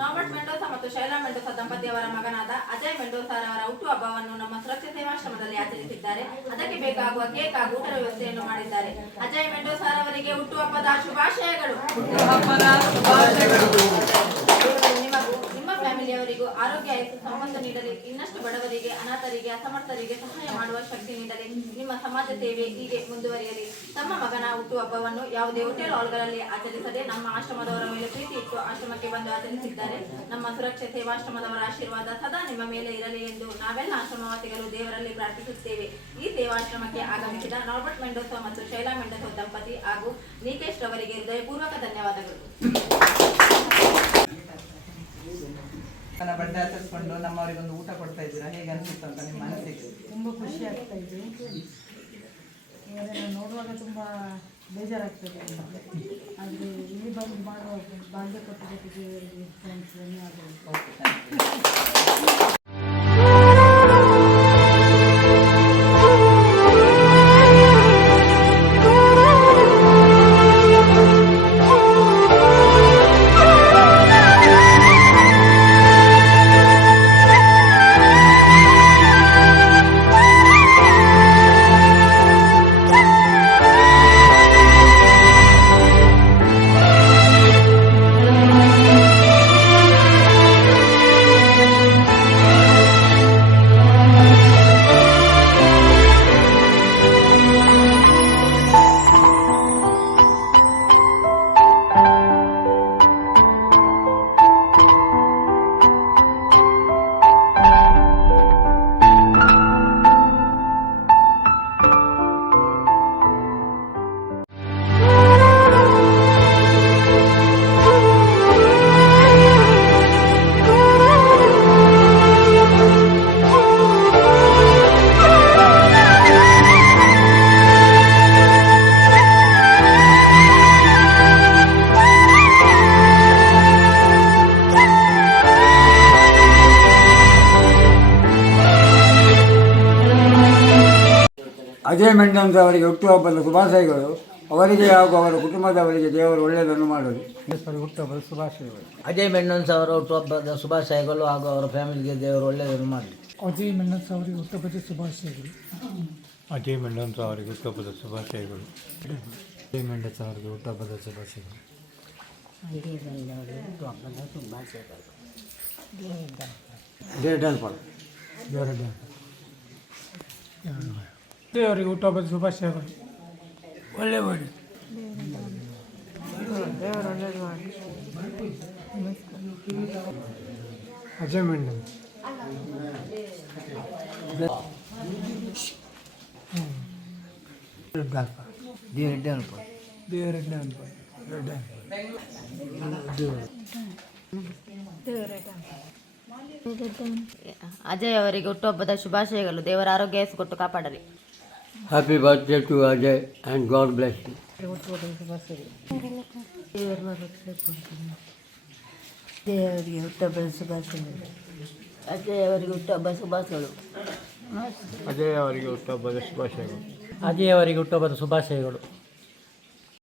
Robert ಮೆಂಡೋಸಾ ಮತ್ತು ಶೈಲಾ ಮೆಂಡೋಸಾ ದಂಪತಿಯವರ ಮಗನಾದ ಅಜಯ್ ಮೆಂಡೋಸಾ ಅವರ ಹುಟ್ಟುಹಬ್ಬವನ್ನು ನಮ್ಮ ಸುರಕ್ಷಾ ಸೇವಾಶ್ರಮದಲ್ಲಿ ಆಚರಿಸಿದ್ದಾರೆ. ಅದಕ್ಕೆ ಬೇಕಾಗುವ ಕೇಕ್ ಹಾಗೂ ಊಟದ ವ್ಯವಸ್ಥೆಯನ್ನು ಮಾಡಿದ್ದಾರೆ. ಅಜಯ್ ಮೆಂಡೋಸಾ ಅವರಿಗೆ ಹುಟ್ಟುಹಬ್ಬದ ಶುಭಾಶಯಗಳು. ನಿಮ್ಮ ಫ್ಯಾಮಿಲಿಯವರಿಗೂ ಆರೋಗ್ಯ ಸಂಪತ್ತು ನೀಡಲಿ, ಇನ್ನಷ್ಟು ಬಡವರಿಗೆ, ಅನಾಥರಿಗೆ, ಅಸಮರ್ಥರಿಗೆ ಸಹಾಯ ಮಾಡುವ ಶಕ್ತಿ ನೀಡಲಿ. ನಿಮ್ಮ ಸಮಾಜ ಸೇವೆ ಹೀಗೆ ಮುಂದುವರಿಯಲಿ. ತಮ್ಮ ಮಗನ ಹುಟ್ಟುಹಬ್ಬವನ್ನು ಯಾವುದೇ ಹೋಟೆಲ್ ಹಾಲ್ಗಳಲ್ಲಿ ಆಚರಿಸದೆ ನಮ್ಮ ಆಶ್ರಮದವರ ಮೇಲೆ ಪ್ರೀತಿ ಇಟ್ಟು ಆಶ್ರಮಕ್ಕೆ ಬಂದು ಆಚರಿಸಿದ್ದಾರೆ. ನಮ್ಮ ಸುರಕ್ಷಾ ಸೇವಾಶ್ರಮದವರ ಆಶೀರ್ವಾದ ಸದಾ ನಿಮ್ಮ ಮೇಲೆ ಇರಲಿ ಎಂದು ನಾವೆಲ್ಲ ಆಶ್ರಮವಾಸಿಗಳು ದೇವರಲ್ಲಿ ಪ್ರಾರ್ಥಿಸುತ್ತೇವೆ. ಈ ಸೇವಾಶ್ರಮಕ್ಕೆ ಆಗಮಿಸಿದ ರಾಬರ್ಟ್ ಮೆಂಡೋಸಾ ಮತ್ತು ಶೈಲಾ ಮೆಂಡೋಸಾ ದಂಪತಿ ಹಾಗೂ ನಿಕೇಶ್ ರವರಿಗೆ ಹೃದಯಪೂರ್ವಕ ಧನ್ಯವಾದಗಳು. ನನ್ನ ಬಡ್ಡೆ ಆಚರಿಸ್ಕೊಂಡು ನಮ್ಮವರಿಗೊಂದು ಊಟ ಕೊಡ್ತಾ ಇದ್ದೀರಾ, ಹೇಗೆ ಅನಿಸುತ್ತೆ ಅಂತ ನಿಮ್ಮ ಮನಸ್ಸಿಗೆ? ತುಂಬ ಖುಷಿ ಆಗ್ತಾ ಇದೆ. ಇವರನ್ನು ನೋಡುವಾಗ ತುಂಬ ಬೇಜಾರಾಗ್ತದೆ. ಆದರೆ ಇಲ್ಲಿ ಬಂದು ಮಾಡುವ ಭಾಗ್ಯ ಕೊಟ್ಟದಕ್ಕೆ ದೇವರಿಗೆ ಧನ್ಯವಾದಗಳು. ಅಜಯ್ ಮೆಂಡೋಸಾ ಅವರಿಗೆ ಹುಟ್ಟುಹಬ್ಬದ ಶುಭಾಶಯಗಳು. ಅವರಿಗೆ ಹಾಗೂ ಅವರ ಕುಟುಂಬದವರಿಗೆ ದೇವರು ಒಳ್ಳೆಯದನ್ನು ಮಾಡಲಿ. ಹುಟ್ಟುಹಬ್ಬದ ಶುಭಾಶಯಗಳು. ಅಜಯ್ ಮೆಂಡೋಸಾ ಅವರ ಹುಟ್ಟುಹಬ್ಬದ ಶುಭಾಶಯಗಳು ಹಾಗೂ ಅವರ ಫ್ಯಾಮಿಲಿಗೆ ದೇವರು ಒಳ್ಳೆಯದನ್ನು ಮಾಡಲಿ. ಅಜಯ್ ಮೆಂಡೋಸಾ ಅವರಿಗೆ ಹುಟ್ಟುಹಬ್ಬದ ಶುಭಾಶಯಗಳು. ಅಜಯ್ ಮೆಂಡೋಸಾ ಅವರಿಗೆ ಹುಟ್ಟುಹಬ್ಬದ ಶುಭಾಶಯಗಳು. ಅಜಯ್ ಮೆಂಡೋಸಾ ಅವರಿಗೆ ಹುಟ್ಟುಹಬ್ಬದ ಶುಭಾಶಯಗಳು. ಅವರಿಗೆ ಹುಟ್ಟುಹಬ್ಬದ ಶುಭಾಶಯಗಳು. ಒಳ್ಳೆ ಮಾಡಿ ಅಜಯ್ ಮೆಂಡೋಸಾ ಅಜಯ್ ಅವರಿಗೆ ಹುಟ್ಟುಹಬ್ಬದ ಶುಭಾಶಯಗಳು. ದೇವರ ಆರೋಗ್ಯ ಕೊಟ್ಟು ಕಾಪಾಡಲಿ. Happy birthday to Ajay and God bless you. ದೇವರಿಗೆ ಹುಟ್ಟುಹಬ್ಬದ ಶುಭಾಶಯಗಳು. ಅಜಯ್ ಅವರಿಗೆ ಹುಟ್ಟುಹಬ್ಬದ ಶುಭಾಶಯಗಳು. ಅಜಯ್ ಅವರಿಗೆ ಹುಟ್ಟುಹಬ್ಬದ ಶುಭಾಶಯಗಳು. ಅಜಯ್ ಅವರಿಗೆ ಹುಟ್ಟುಹಬ್ಬದ ಶುಭಾಶಯಗಳು.